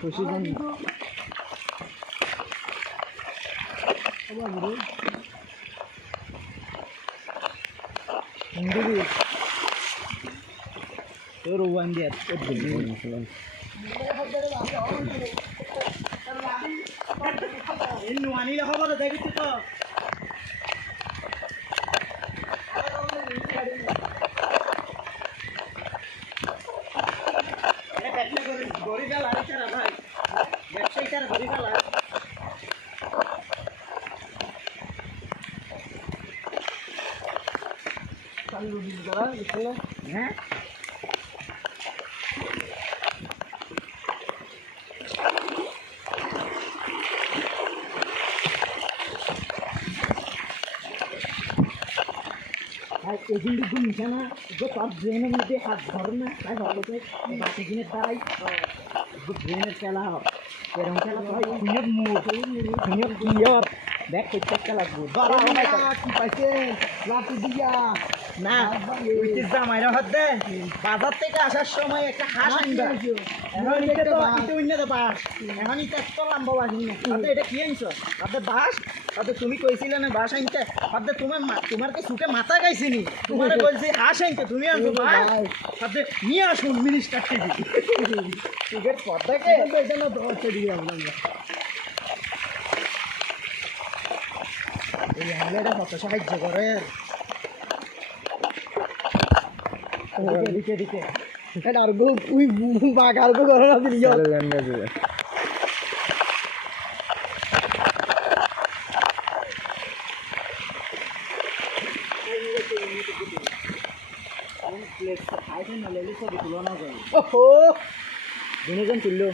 খুশি কোন হিন্দু তোর ওয়ান দিয়ে নুয়ানি লেখাব দেখি তো গড়ি গেল আর ভাই ব্যবসায়ীটার গড়ি গেল হ্যাঁ এগুলি গুনছে না যে তার ব্রেনের মধ্যে হাত ধরে না তাই ভালো করে বাকি দিনের তারাই ব্রেনের খেলা হয় এরকম খেলা তো হয় খুঁজে খুঁজে ক্লিয়ার দেখ প্রত্যেকটা লাগবো কি পাইছে লাঠি দিয়া না জামাইরা হাত দে বাজার থেকে আসার সময় একটা হাঁস আনবা এখন এটা লম্বা বাসি না এটা কি আনছো আপনার বাস তাতে তুমি কইছিলে না বাস আনতে তাতে তোমার কি সুখে মাথা গাইছিনি তোমার বলছি হাঁস আনতে তুমি আনছো তাতে নিয়ে আসুন মিনিস্টার থেকে সুখের পর্দাকে এটা না দশটা দিয়ে আমরা এই হালেটা কত সাহায্য করে দিতে দিতে এটা আর গো তুই বাগার গো করে না দিও ওহো দিনে জন তুললো